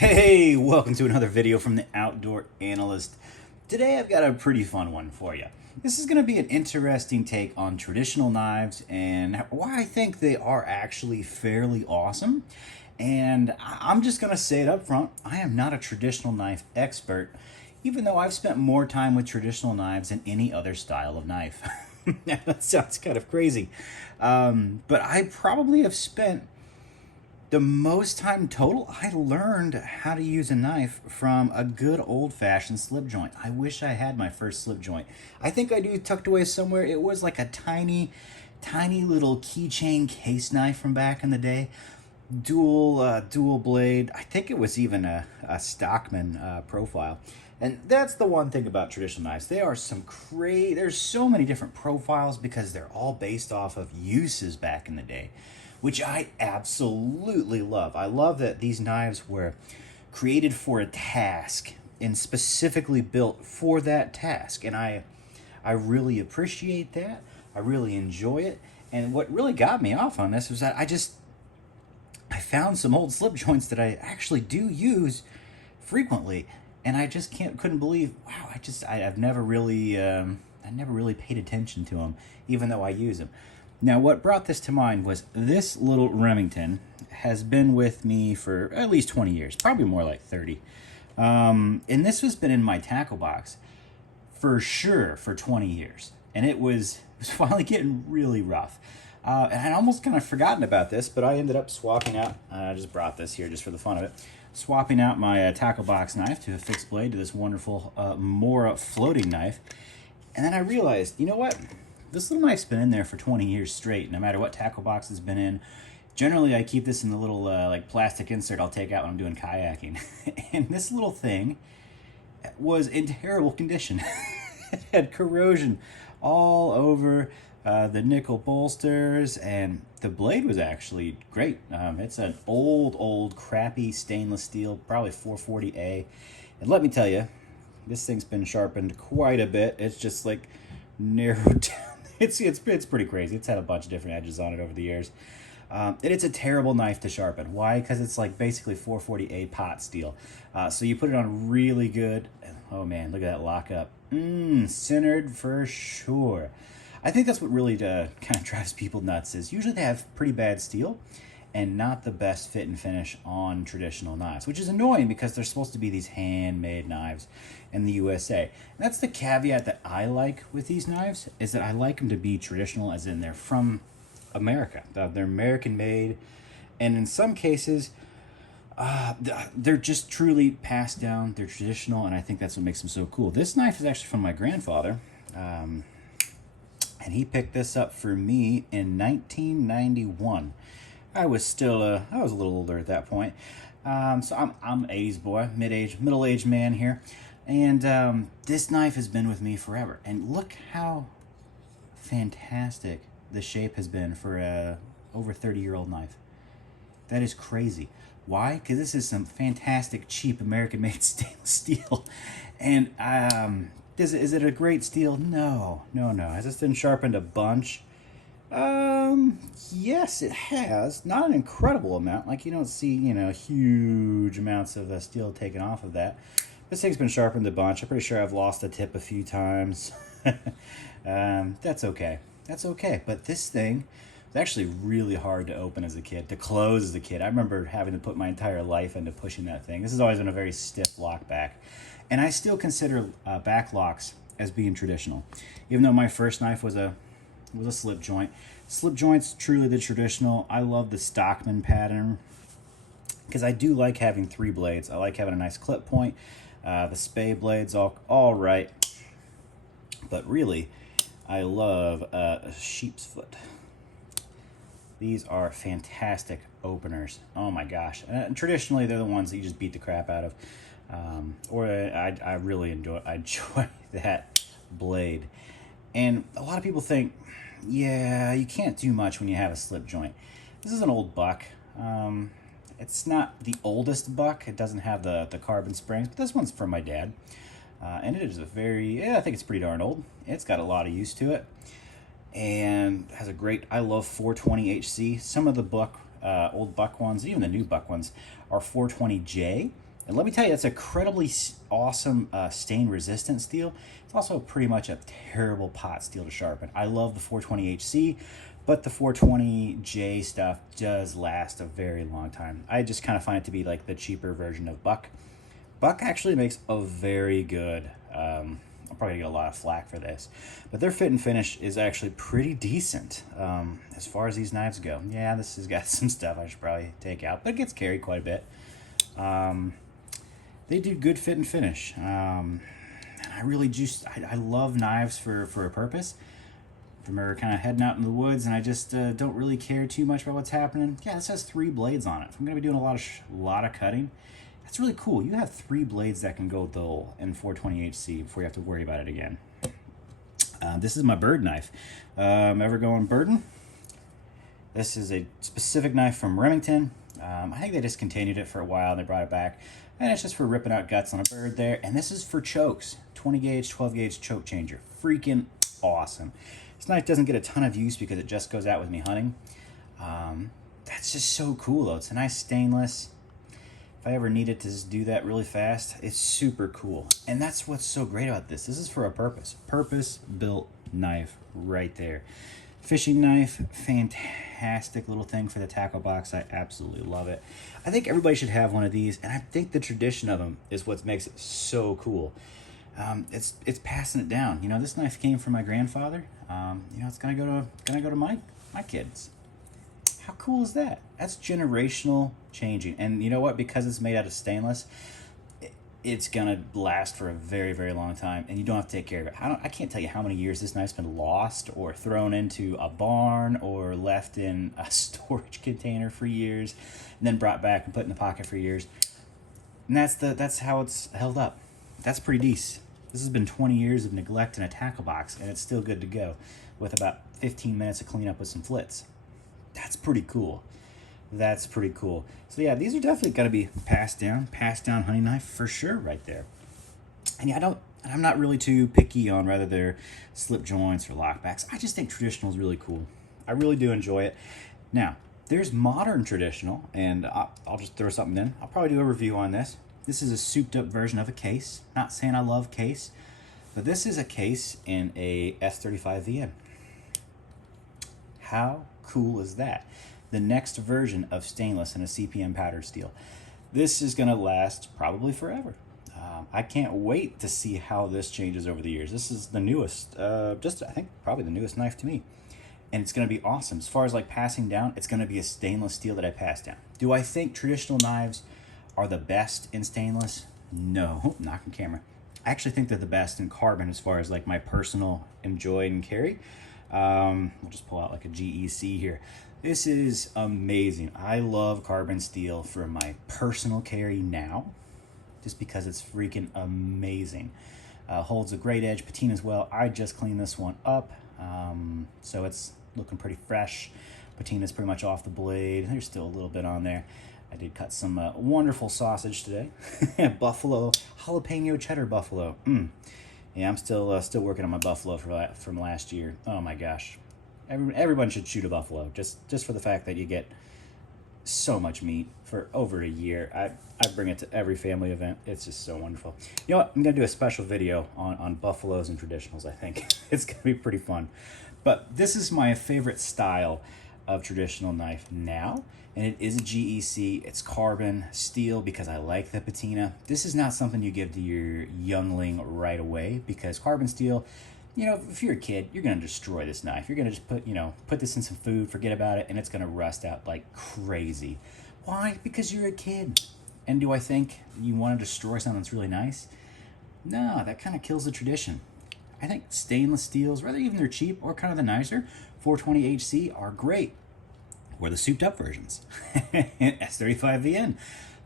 Hey, welcome to another video from the Outdoor Analyst. Today I've got a pretty fun one for you. This is going to be an interesting take on traditional knives and why I think they are actually fairly awesome. And I'm just going to say it up front, I am not a traditional knife expert, even though I've spent more time with traditional knives than any other style of knife. That sounds kind of crazy. But I probably have spent the most time total. I learned how to use a knife from a good old-fashioned slip joint. I wish I had my first slip joint. I think I do tucked away somewhere. It was like a tiny little keychain case knife from back in the day. Dual blade. I think it was even a Stockman profile. And that's the one thing about traditional knives. They are there's so many different profiles because they're all based off of uses back in the day, which I absolutely love. I love that these knives were created for a task and specifically built for that task. And I really appreciate that. I really enjoy it. And what really got me off on this was that I found some old slip joints that I actually do use frequently. And I just couldn't believe, wow, I've never really, I never really paid attention to them, even though I use them. Now, what brought this to mind was this little Remington has been with me for at least 20 years, probably more like 30. And this has been in my tackle box for sure for 20 years. And it was finally getting really rough. And I'd almost kind of forgotten about this, but I ended up swapping out, I just brought this here just for the fun of it, swapping out my tackle box knife to a fixed blade to this wonderful Mora floating knife. And then I realized, you know what? This little knife's been in there for 20 years straight, no matter what tackle box it's been in. Generally, I keep this in the little like plastic insert I'll take out when I'm doing kayaking. And this little thing was in terrible condition. It had corrosion all over the nickel bolsters, and the blade was actually great. It's an old crappy stainless steel, probably 440A. And let me tell you, this thing's been sharpened quite a bit. It's just like narrowed down. It's pretty crazy. It's had a bunch of different edges on it over the years. And it's a terrible knife to sharpen. Why? Because it's like basically 440A pot steel. So you put it on really good. Oh man, look at that lockup. Centered for sure. I think that's what really kind of drives people nuts is usually they have pretty bad steel and not the best fit and finish on traditional knives, which is annoying because they're supposed to be these handmade knives in the USA. And that's the caveat that I like with these knives, is that I like them to be traditional, as in they're from America. They're American made, and in some cases, they're just truly passed down. They're traditional, and I think that's what makes them so cool. This knife is actually from my grandfather, and he picked this up for me in 1991. I was a little older at that point. So I'm 80s boy, middle-aged man here. And this knife has been with me forever. And look how fantastic the shape has been for a over 30-year-old knife. That is crazy. Why? Because this is some fantastic, cheap, American-made stainless steel. And is it a great steel? No. Has this been sharpened a bunch? Yes, it has. Not an incredible amount. Like, you don't see, huge amounts of steel taken off of that. This thing's been sharpened a bunch. I'm pretty sure I've lost a tip a few times. That's okay. That's okay. But this thing was actually really hard to open as a kid, to close as a kid. I remember having to put my entire life into pushing that thing. This has always been a very stiff lock back. And I still consider back locks as being traditional. Even though my first knife was a slip joint. Slip joints, truly the traditional. I love the Stockman pattern because I do like having 3 blades. I like having a nice clip point. The Spey blades, all right. But really, I love a sheep's foot. These are fantastic openers. Oh my gosh. And traditionally, they're the ones that you just beat the crap out of. I really enjoy that blade. And a lot of people think, yeah, you can't do much when you have a slip joint. This is an old buck. It's not the oldest buck. It doesn't have the carbon springs, but this one's from my dad. And it is I think it's pretty darn old. It's got a lot of use to it. And has a great, I love 420 HC. Some of the old buck ones, even the new buck ones, are 420J. And let me tell you, that's incredibly awesome stain-resistant steel. It's also pretty much a terrible pot steel to sharpen. I love the 420HC, but the 420J stuff does last a very long time. I just kind of find it to be like the cheaper version of Buck. Buck actually makes a very good, I'm probably gonna get a lot of flack for this, but their fit and finish is actually pretty decent as far as these knives go. Yeah, this has got some stuff I should probably take out, but it gets carried quite a bit. They do good fit and finish. And I really just, I love knives for a purpose. If I'm ever kind of heading out in the woods and I just don't really care too much about what's happening, yeah, this has 3 blades on it. If I'm going to be doing a lot of cutting, that's really cool. You have 3 blades that can go dull in 420HC before you have to worry about it again. This is my bird knife. Ever going birding? This is a specific knife from Remington. I think they discontinued it for a while and they brought it back. And it's just for ripping out guts on a bird there. And this is for chokes. 20 gauge, 12 gauge choke changer. Freaking awesome. This knife doesn't get a ton of use because it just goes out with me hunting. That's just so cool though. It's a nice stainless. If I ever needed to just do that really fast, it's super cool. And that's what's so great about this. This is for a purpose. Purpose-built knife right there. Fishing knife, fantastic little thing for the tackle box. I absolutely love it. I think everybody should have one of these, and I think the tradition of them is what makes it so cool. It's passing it down. You know, this knife came from my grandfather. You know, it's gonna go to my kids. How cool is that? That's generational changing. And you know what? Because it's made out of stainless, it's gonna last for a very, very long time, and you don't have to take care of it. I can't tell you how many years this knife's been lost or thrown into a barn or left in a storage container for years, and then brought back and put in the pocket for years. And that's how it's held up. That's pretty decent. This has been 20 years of neglect in a tackle box, and it's still good to go with about 15 minutes of cleanup with some flits. That's pretty cool. That's pretty cool. So yeah, these are definitely going to be passed down hunting knife for sure right there. And yeah, I'm not really too picky on whether they're slip joints or lockbacks. I just think traditional is really cool. I really do enjoy it. Now, there's modern traditional, and I'll just throw something in. I'll probably do a review on this. This is a souped up version of a case. Not saying I love case, but this is a case in a S35VN. How cool is that? The next version of stainless in a CPM powdered steel. This is going to last probably forever. I can't wait to see how this changes over the years. This is the newest, I think probably the newest knife to me. And it's going to be awesome. As far as like passing down, it's going to be a stainless steel that I pass down. Do I think traditional knives are the best in stainless? No, not on camera. I actually think they're the best in carbon as far as like my personal enjoy and carry. We'll just pull out like a GEC here. This is amazing. I love carbon steel for my personal carry now, just because it's freaking amazing. Holds a great edge, patina as well. I just cleaned this one up, so it's looking pretty fresh. Patina's pretty much off the blade. There's still a little bit on there. I did cut some wonderful sausage today. Buffalo, jalapeno cheddar buffalo. Yeah, I'm still working on my buffalo from last year. Oh my gosh. Everyone should shoot a buffalo, just for the fact that you get so much meat for over a year. I bring it to every family event. It's just so wonderful. You know what? I'm going to do a special video on buffaloes and traditionals, I think. It's going to be pretty fun. But this is my favorite style of traditional knife now, and it is a GEC. It's carbon steel because I like the patina. This is not something you give to your youngling right away, because carbon steel, you know, if you're a kid, you're going to destroy this knife. You're going to just put this in some food, forget about it, and it's going to rust out like crazy. Why? Because you're a kid. And do I think you want to destroy something that's really nice? No, that kind of kills the tradition. I think stainless steels, whether even they're cheap or kind of the nicer, 420HC are great. Or the souped up versions. S35VN.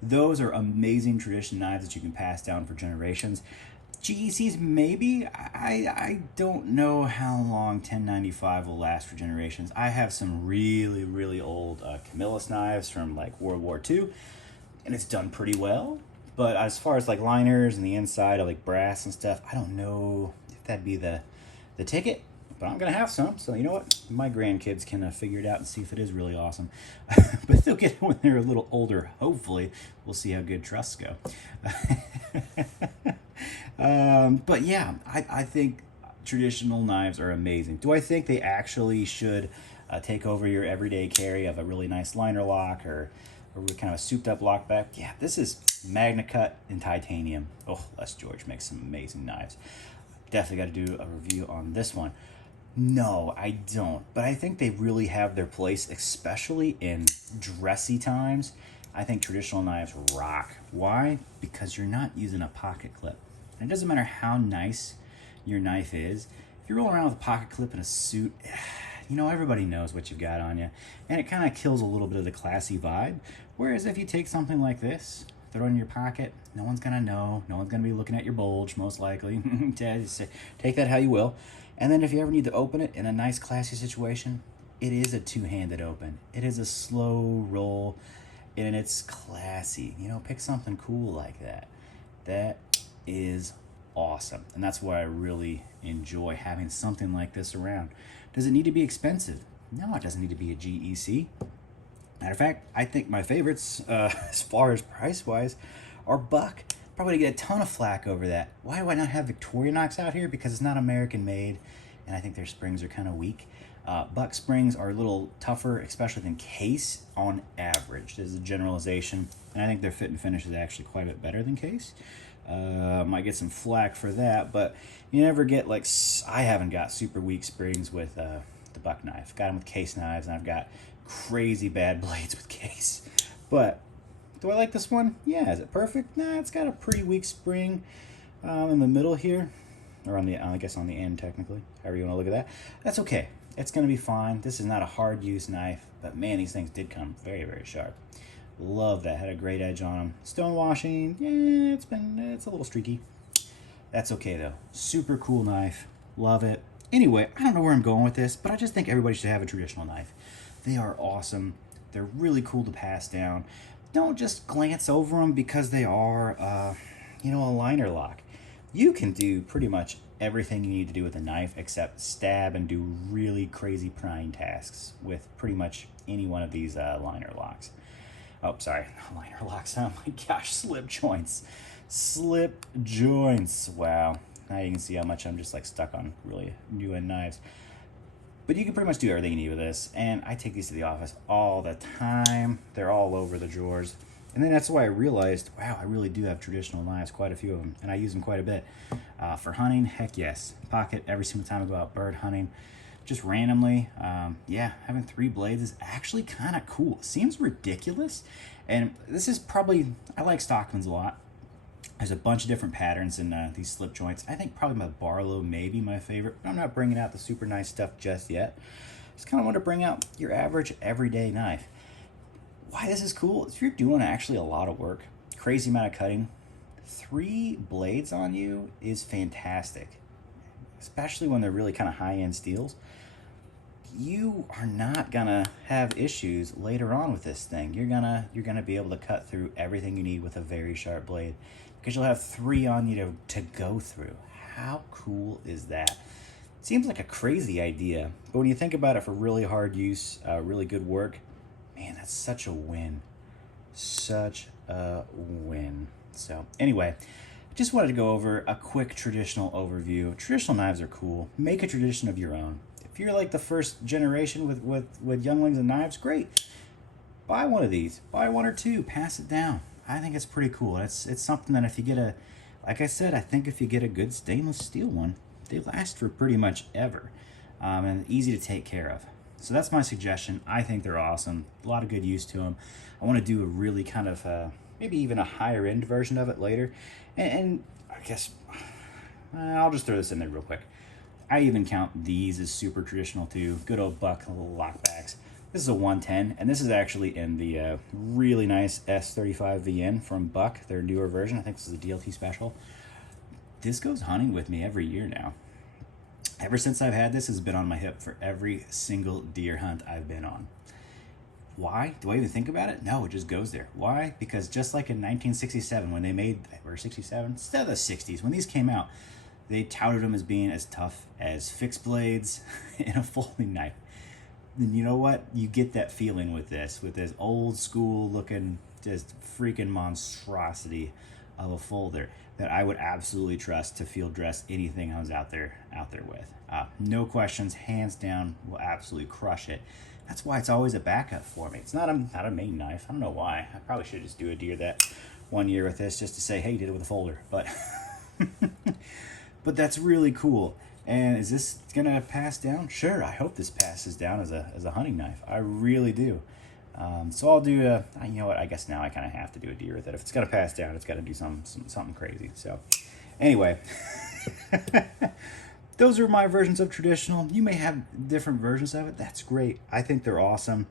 Those are amazing tradition knives that you can pass down for generations. GECs, maybe. I don't know how long 1095 will last for generations. I have some really, really old Camillus knives from like World War II, and it's done pretty well. But as far as like liners and the inside of like brass and stuff, I don't know if that'd be the ticket but I'm going to have some. So you know what? My grandkids can figure it out and see if it is really awesome. But they'll get it when they're a little older. Hopefully, we'll see how good trusts go. But yeah, I think traditional knives are amazing. Do I think they actually should take over your everyday carry of a really nice liner lock or kind of a souped up lock back? Yeah, this is Magna Cut in titanium. Oh, Les George makes some amazing knives. Definitely got to do a review on this one. No, I don't. But I think they really have their place, especially in dressy times. I think traditional knives rock. Why? Because you're not using a pocket clip. And it doesn't matter how nice your knife is. If you're rolling around with a pocket clip in a suit, you know, everybody knows what you've got on you. And it kind of kills a little bit of the classy vibe. Whereas if you take something like this, throw it in your pocket, no one's going to know. No one's going to be looking at your bulge, most likely. Take that how you will. And then if you ever need to open it in a nice classy situation, it is a two-handed open. It is a slow roll, and it's classy. You know, pick something cool like that. That is awesome. And that's why I really enjoy having something like this around. Does it need to be expensive? No, it doesn't need to be a GEC. Matter of fact, I think my favorites, as far as price-wise, are Buck. Probably get a ton of flack over that. Why do I not have Victorinox out here? Because it's not American made, and I think their springs are kind of weak. Buck springs are a little tougher, especially than Case on average. This is a generalization, and I think their fit and finish is actually quite a bit better than Case. Might get some flack for that, but you never get like, I haven't got super weak springs with the Buck knife. Got them with Case knives, and I've got crazy bad blades with Case. But do I like this one? Yeah. Is it perfect? Nah, it's got a pretty weak spring in the middle here, or on the, I guess on the end technically, however you want to look at that. That's okay. It's going to be fine. This is not a hard use knife, but man, these things did come very, very sharp. Love that. Had a great edge on them. Stone washing, yeah, it's a little streaky. That's okay though. Super cool knife. Love it. Anyway, I don't know where I'm going with this, but I just think everybody should have a traditional knife. They are awesome. They're really cool to pass down. Don't just glance over them because they are, you know, a liner lock. You can do pretty much everything you need to do with a knife except stab and do really crazy prying tasks with pretty much any one of these liner locks. Oh, sorry, liner locks. Oh my gosh, slip joints. Slip joints. Wow. Now you can see how much I'm just like stuck on really new end knives. But you can pretty much do everything you need with this. And I take these to the office all the time. They're all over the drawers. And then that's why I realized, wow, I really do have traditional knives, quite a few of them. And I use them quite a bit. For hunting, heck yes. Pocket every single time I go out bird hunting. Just randomly, yeah, having 3 blades is actually kind of cool. It seems ridiculous. And this is probably, I like Stockman's a lot. There's a bunch of different patterns in these slip joints. I think probably my Barlow may be my favorite, but I'm not bringing out the super nice stuff just yet. Just kind of want to bring out your average everyday knife. Why this is cool, if you're doing actually a lot of work, crazy amount of cutting, 3 blades on you is fantastic. Especially when they're really kind of high-end steels. You are not gonna have issues later on with this thing. You're gonna be able to cut through everything you need with a very sharp blade because you'll have 3 on you to go through. How cool is that? Seems like a crazy idea, but when you think about it for really hard use, really good work, man, that's such a win. Such a win. So anyway, just wanted to go over a quick traditional overview. Traditional knives are cool. Make a tradition of your own. If you're like the first generation with younglings and knives, great. Buy one of these. Buy 1 or 2. Pass it down. I think it's pretty cool. It's something that if you get a, like I said, I think if you get a good stainless steel one, they last for pretty much ever. And easy to take care of. So that's my suggestion. I think they're awesome. A lot of good use to them. I want to do a really kind of, maybe even a higher end version of it later. And I guess, I'll just throw this in there real quick. I even count these as super traditional too. Good old Buck lockbacks. This is a 110, and this is actually in the really nice S35 VN from Buck, their newer version. I think this is a DLT special. This goes hunting with me every year now. Ever since I've had this, has been on my hip for every single deer hunt I've been on. Why? Do I even think about it? No, it just goes there. Why? Because just like in 1967 when they made, or 67, instead of the 60s, when these came out, They touted them as being as tough as fixed blades in a folding knife. And you know what? You get that feeling with this old school looking, just freaking monstrosity of a folder that I would absolutely trust to field dress anything I was out there with. No questions, hands down, will absolutely crush it. That's why it's always a backup for me. It's not a main knife. I don't know why. I probably should just do a deer that one year with this just to say, hey, you did it with a folder. But but that's really cool. And is this gonna pass down? Sure, I hope this passes down as a hunting knife. I really do. So I'll do you know what? I guess now I kind of have to do a deer with it. If it's gonna pass down, it's got to do something crazy. So anyway, those are my versions of traditional. You may have different versions of it. That's great. I think they're awesome.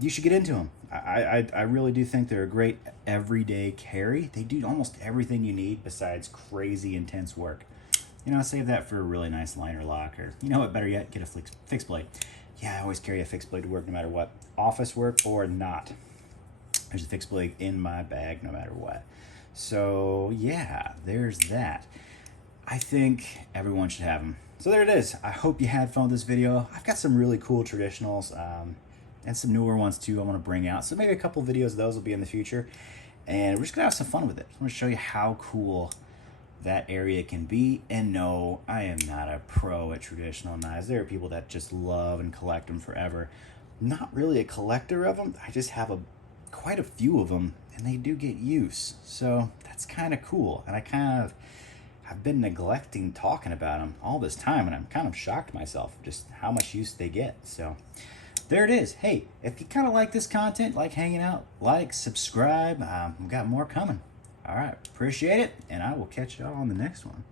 You should get into them. I really do think they're a great everyday carry. They do almost everything you need besides crazy intense work. You know, save that for a really nice liner lock, or you know what, better yet, get a fixed blade. Yeah, I always carry a fixed blade to work no matter what, office work or not. There's a fixed blade in my bag no matter what. So yeah, there's that. I think everyone should have them. So there it is. I hope you had fun with this video. I've got some really cool traditionals and some newer ones too I want to bring out. So maybe a couple videos of those will be in the future. And we're just gonna have some fun with it. I'm gonna show you how cool that area can be. And no, I am not a pro at traditional knives. There are people that just love and collect them forever. Not really a collector of them. I just have quite a few of them, and they do get use. So that's kind of cool. And I've been neglecting talking about them all this time, and I'm kind of shocked myself just how much use they get. So there it is. Hey, if you kind of like this content, like hanging out, like, subscribe. We've got more coming. All right, appreciate it, and I will catch y'all on the next one.